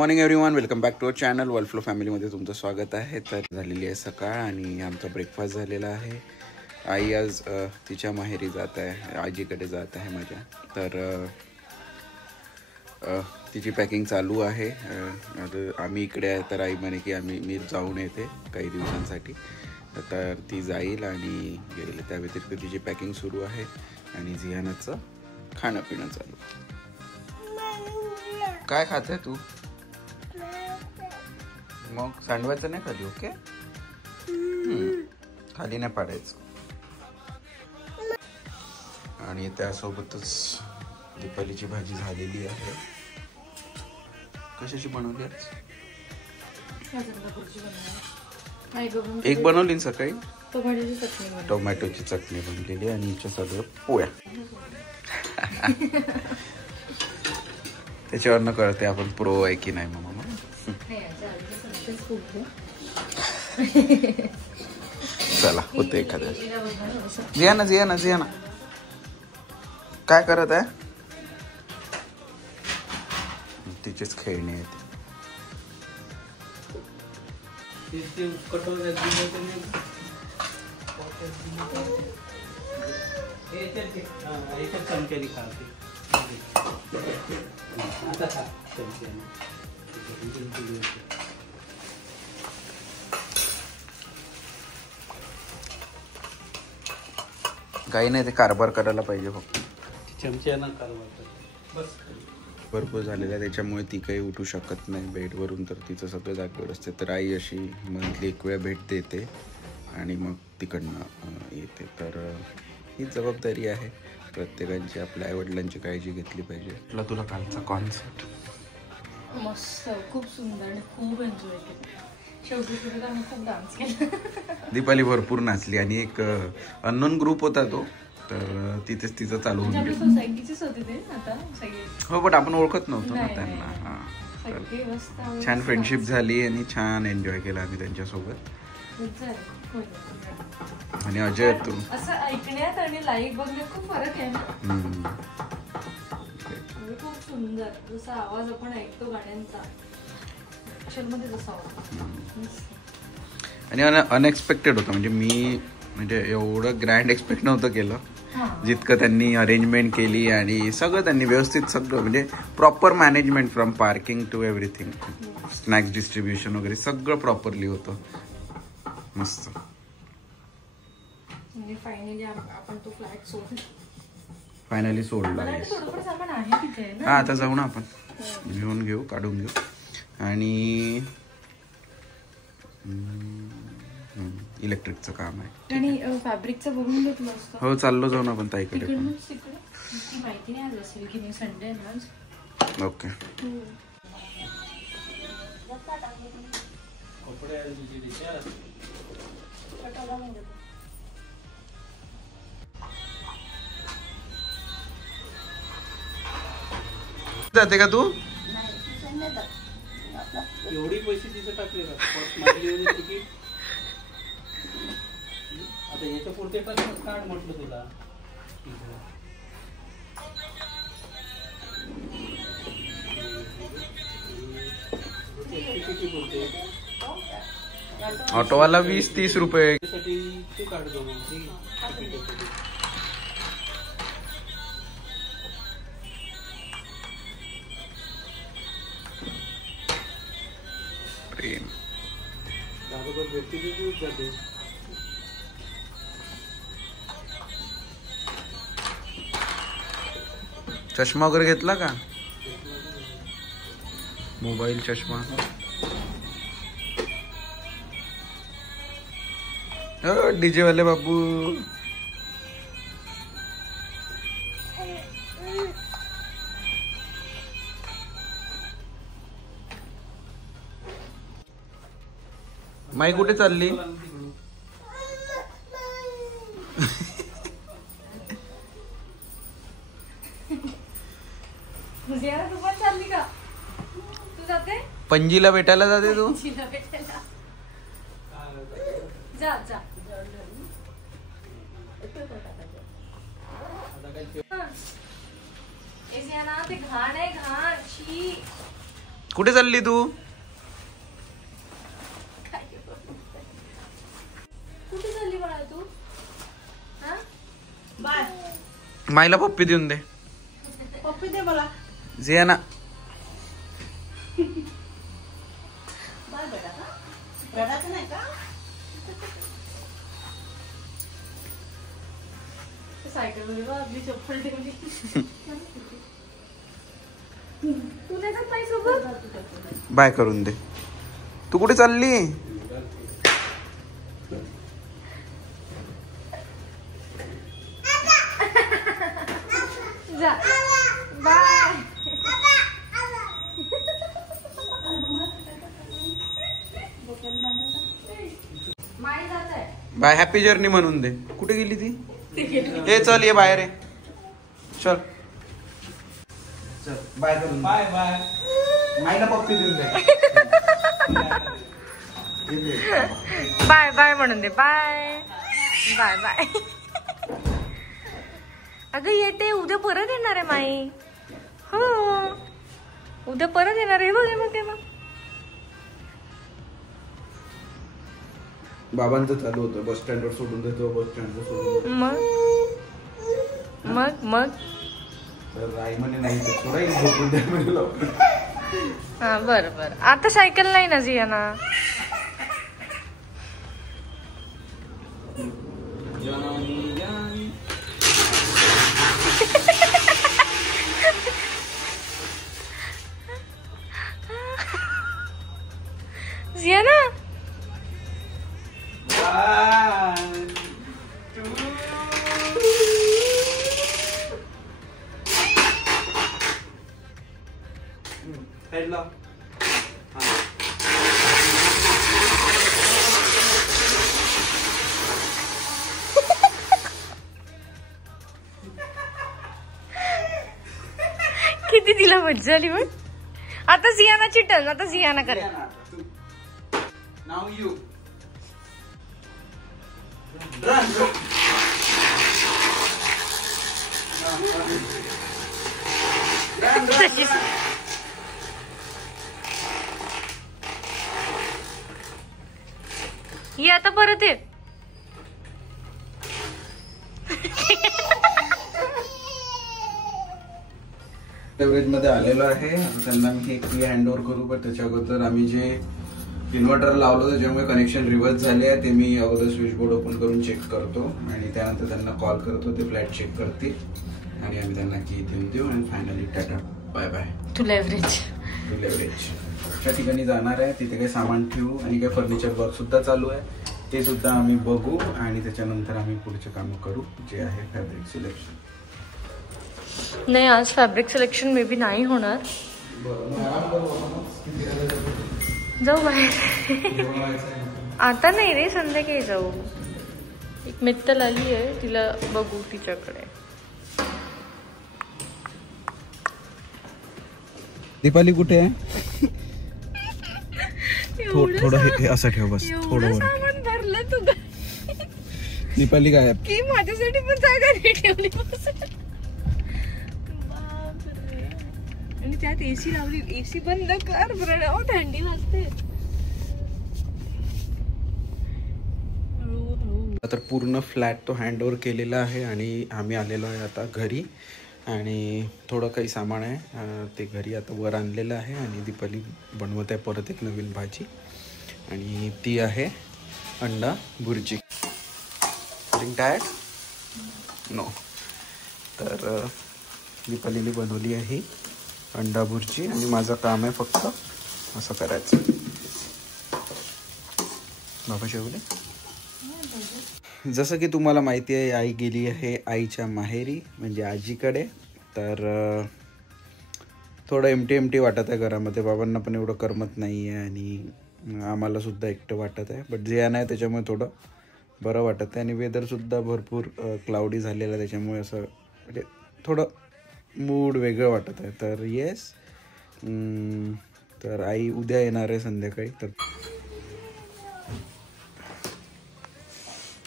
Morning everyone, welcome back to our channel world flow फॅमिलीमध्ये तुमचं स्वागत आहे. तर झालेली आहे सकाळ आणि आमचा ब्रेकफास्ट झालेला आहे. आई आज तिच्या माहेरी जात आहे, आजीकडे जात आहे माझ्या. तर तिची पॅकिंग चालू आहे. आम्ही इकडे आहे तर आई म्हणे की मी जाऊन येते काही दिवसांसाठी. तर ती जाईल आणि गेले. त्या व्यतिरिक्त तिची पॅकिंग सुरू आहे आणि झियानाचं खाणं पिणं चालू. काय खात आहे तू? मग सांडवायचं नाही खाली, ओके? खाली नाही पाडायचं. आणि त्यासोबतच दीपालीची भाजी झालेली आहे. कशाची बनवली आज? एक बनवली सकाळी, टोमॅटोची चटणी बनलेली आणि हिच्या सगळं पोळ्या. त्याच्यावरनं कळते आपण प्रो आहे की नाही. मामा चला होते एखाद्या. जियाना काय करत आहे? तिचेच खेळणे आहेत. काही नाही, ते कारभार करायला पाहिजे फक्त. भरपूर झालेला आहे त्याच्यामुळे ती काही उठू शकत नाही बेडवरून. तर तिचं सगळं जागेवर असते. तर आई अशी मंथली एक वेळा भेट देते आणि मग तिकडनं येते. तर ही जबाबदारी आहे प्रत्येकाची. आपल्या आईवडिलांची काळजी घेतली पाहिजे. तुला कालचा कॉन्सर्ट मस्त, खूप सुंदर आणि खूप एन्जॉय केलं. शेवटी खूप डान्स केला. दीपाली भरपूर नाचली आणि एक अननोन ग्रुप होता तो, तर तिथेच तिचं चालू होऊन गेलं. सोसायटीचेच होते ते आता सगळे. हो, बट आपण ओळखत नव्हतो ना त्यांना. हा, छान फ्रेंडशिप झाली आणि छान एन्जॉय केला आम्ही त्यांच्यासोबत. आणि अजय, तू असं ऐकण्यात आणि लाईव्ह बघण्यात खूप फरक आहे ना. खूप सुंदर जसा आवाज आपण ऐकतो गाण्यांचा, अक्षरमध्ये जसा आणि अनएक्सपेक्टेड होतं. म्हणजे मी एवढं ग्रँड एक्सपेक्ट नव्हतं केलं जितकं त्यांनी अरेंजमेंट केली. आणि सगळं त्यांनी व्यवस्थित, सगळं म्हणजे proper management from parking two everything, snacks distribution वगैरे सगळं प्रॉपरली होतं. मस्त. फायनली आपण तो फ्लॅट सोडला. फायनली सोडला. हा, आता जाऊ ना आपण, घेऊन घेऊ, काढून घेऊ. आणि इलेक्ट्रिकचं काम आहे आणि फॅब्रिकचं बघून घेतलं. हो, चाललो जाऊन आपण ताईकडे. माहिती नाही असेल की मी संडे. ओके. जाते का तू? एवढी पैसे तिथे टाकले का तिकीट? आता याच्या पुढचे कार्ड म्हटलं तुला. ऑटोवाला 20-30 रुपये. ते कार्ड घेऊन चष्मा वगैरे घेतला का? मोबाईल, चष्मा. डीजे वाले बाबू. माई कुठे चालली? तू पण चालली का? तू जाते? पणजीला भेटायला जाते तू? जा जा. ते घाण आहे, घाण. शी. कुठे चालली तू? कुठे चालली बाळा तू? हा? बाय माईला पप्पी देऊन दे. पप्पी दे मला. जियाना बाय बेटा. रडायचं नाही का? सायकल मध्ये बघ आपली चप्पल ठेवली. तू नाही जात ताई सोबत? बाय करून दे. तू कुठे चालली? जा बाय. माई जात आहे. बाय हॅपी जर्नी म्हणून दे. कुठे गेली ती? हे चल ये बाहेर आहे. चल चल बाय करून बाय बाय. माईला पप्पी देऊन दे. बाय बाय म्हणून दे. Bye bye bye. अगं येते उद्या परत येणार आहे माई. हो उद्या परत येणार आहे. बघ मग तेव्हा बाबांचं चालू होतं बस स्टँडवर सोडून देतो बस स्टँडवर सोडून मग तर आई म्हणे नाही तर थोडा झोपून द्या म्हणे. हा बरं आता सायकल नाही ना जियाना. जियाना किती तिला मज्जा आली बघ. आता जियानाची टर्न. आता जियाना करेल. Now you. तशीच ये आता परत ये. एव्हरेज मध्ये आलेलो आहे. त्यांना मी एक की हँड ओव्हर करू पण त्याच्या अगोदर आम्ही जे इन्व्हर्टर लावलं त्याच्यामुळे कनेक्शन रिव्हर्स झाले आहे ते मी अगोदर स्विच बोर्ड ओपन करून चेक करतो आणि त्यानंतर त्यांना कॉल करतो. ते फ्लॅट चेक करतील आणि आम्ही त्यांना की देऊन देऊ आणि finally tata bye bye to leverage. त्या ठिकाणी जाणार आहे. तिथे काही सामान ठेवू आणि काही फर्निचर वर्क सुद्धा चालू आहे ते सुद्धा आम्ही बघू आणि त्याच्यानंतर आम्ही पुढचे कामं करू जे आहे फॅब्रिक सिलेक्शन. नाही आज फॅब्रिक सिलेक्शन मे बी नाही होणार. जाऊ बाहेर. आता नाही रे संध्याकाळी जाऊ. एक मित्तल आली आहे तिला बघू तिच्याकडे. दीपाली कुठे आहे? थोडं हे असं ठेव बस. थोडं सामान भरलं तू. दीपाली काय की माझ्यासाठी पण जागा नाही ठेवली. आणि त्यात एसी लावली. एसी बंद कर बरं थंडी वाजते. तर पूर्ण फ्लॅट तो हँड ओव्हर केलेला आहे आणि आम्ही आलेलो आहे आता घरी आणि थोडं काही सामान आहे ते घरी आता वर आणलेलं आहे आणि दीपाली बनवत आहे परत एक नवीन भाजी आणि ती आहे अंडा भुर्जी. Tired no. तर दीपालीने बनवली आहे अंडा भुर्जी आणि माझं काम आहे फक्त असं करायचं. बाबा जेवले. जसं की तुम्हाला माहिती आहे आई गेली आहे आईच्या माहेरी म्हणजे आजीकडे. तर थोडं एमटी वाटत आहे घरामध्ये. बाबांना पण एवढं करमत नाही आहे आणि आम्हाला सुद्धा एकटं वाटत आहे. बट जे आहे त्याच्यामुळे थोडं बरं वाटत आहे आणि वेदरसुद्धा भरपूर क्लाउडी झालेलं आहे त्याच्यामुळे असं म्हणजे थोडं मूड वेगळं वाटत आहे. तर येस तर आई उद्या येणार आहे संध्याकाळी. तर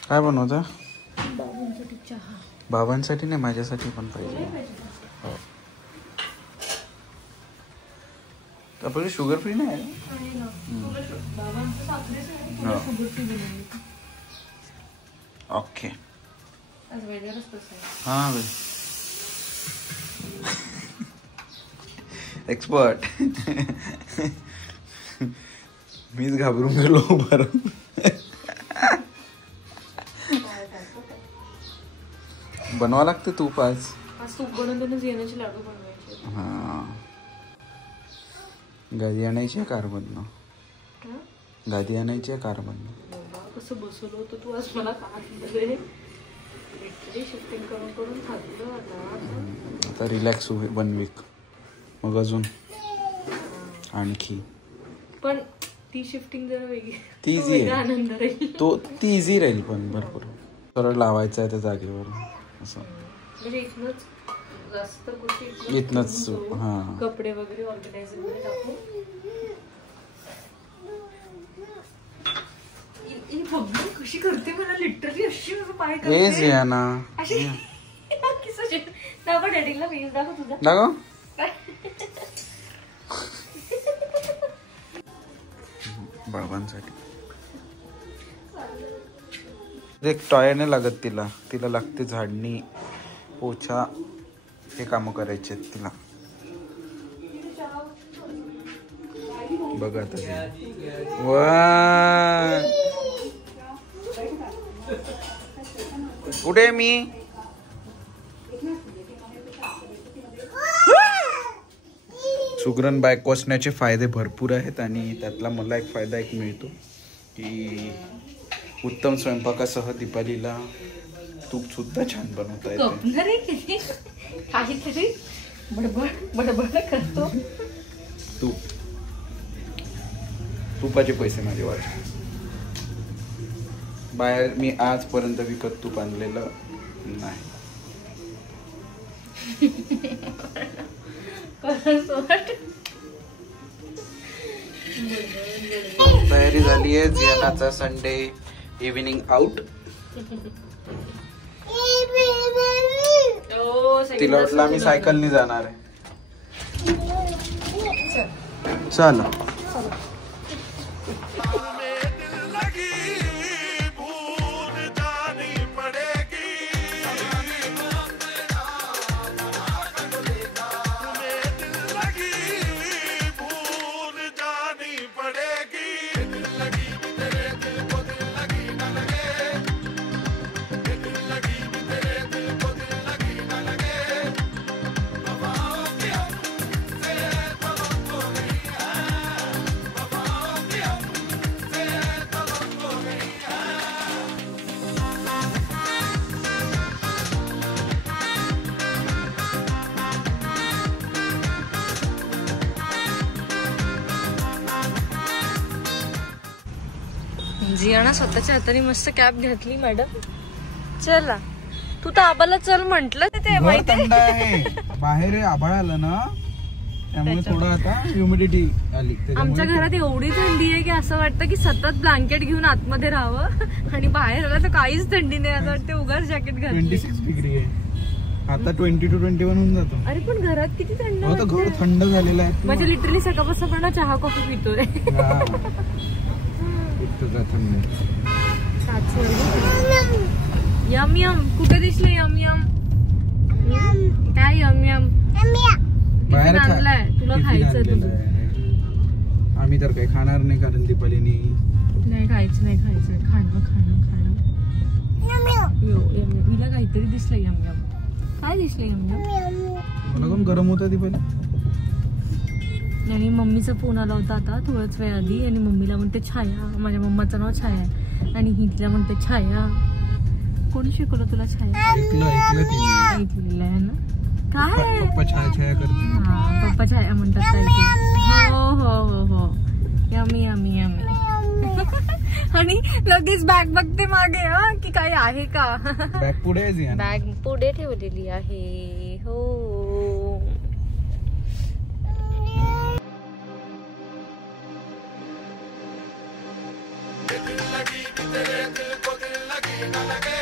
काय बनवता? बाबांसाठी चहा. बाबांसाठी नाही माझ्यासाठी पण पाहिजे. हो आपली शुगर फ्री नाही आहे आहे ना. बाबांचं साखरेच आहे, हा. तुला शुगर फ्री बनवली. ओके आज वेगळंच तसं आहे. हा एक्सपर्ट. मीच घाबरून गेलो बरं. बनवा लागते तूप आज. आज तूप बनवूनच येण्याचे लाडू बनवायचे. हा गादी आणायची आहे कारमधनं. हं? गादी आणायची आहे कारमधनं. बाबा, कसं बसवलं होतं तू आज मला काय लिटरली शिफ्टिंग करून करून थांबलं आता. आता रिलॅक्स होईल 1 वीक, मग अजून आणखी. पण ती शिफ्टिंग जरा वेगळी, ती तो easy आहे. वेगळा आनंद राहील. ती इझी राहील पण भरपूर. सरळ लावायचं आहे त्या जागेवर असं. म्हणजे इथनच जास्त गोष्टी इथनंच, करून हा. कपडे वगैरे ऑर्गनायझर मध्ये टाकू. ही बघ कशी करते, मला लिटरली अशी माझं पाय एज करते आहे ना. अशी. किस्साची. दाखव डॅडीला फेस दाखव तुझा. दाखव. बाबांसाठी एक टॉय नाही लागत तिला. तिला लागते झाडणी, पोछा, हे काम करायचे आहेत तिला. बघा आता वा कुठे मी. सुगरण बायको असण्याचे फायदे भरपूर आहेत आणि त्यातला मला एक फायदा मिळतो की उत्तम स्वयंपाकासह दीपालीला तूप सुद्धा छान बनवता येते. कपणार आहे किती काहीतरी बडबड बडबड करतो. तुपाचे पैसे माझे वाचे. बाहेर मी आजपर्यंत विकत तूप आणलेलं नाही. तयारी झाली आहे जियानाचा संडे इव्हिनिंग आउट. तिला वाटलं आम्ही सायकलनी जाणार आहे. चल जियाना स्वतःच्या हाताने मस्त कॅब घेतली. मॅडम चला, तू तर आबाला चल म्हंटल ते माहिती थंड आहे. बाहेर आभाळ आलं ना त्यामुळे थोडं आता ह्युमिडिटी आली. आमच्या घरात एवढी थंडी आहे की असं वाटतं की सतत ब्लँकेट घेऊन आतमध्ये राहावं आणि बाहेर आलं तर काहीच थंडी नाही. असं वाटतं उगाच जॅकेट घातली. 26 डिग्री आहे आता. 20 to 21 होऊन जातो. अरे पण घरात किती थंड हो तर घर थंड झालेलं आहे. म्हणजे लिटरली सकाळपासून पण चहा कॉफी पितोय. यम यम कुठे दिसले यम यम. काय यम यम बाहेर आणलाय तुला खायचं तुझं. आम्ही तर काही खाणार नाही कारण दीपालीने नाही खायचं नाही खायचं. खाणं खाणं खाणं. यो यम यम. हिला काहीतरी दिसलं यम यम. काय दिसलं यम यम. मला कोण गरम होता दीपाली. आणि मम्मीचा फोन आला होता आता थोड्याच वेळ आधी आणि मम्मीला म्हणते छाया. माझ्या मम्माचं नाव छाया आहे आणि ही तिला म्हणते छाया. कोण शिकवलं तुला छाया. ऐकलेलं आहे ना. काय पप्पा छाया छाया करते. हा पप्पा छाया म्हणतात काय. हो हो हो हो यमी यमी यमी. आणि लगेच बॅग बघते मागे हा की काय आहे का. बॅग पुढे आहे. बॅग पुढे ठेवलेली आहे. हो लगी तेरे दिल को दिल लगी ना लगे।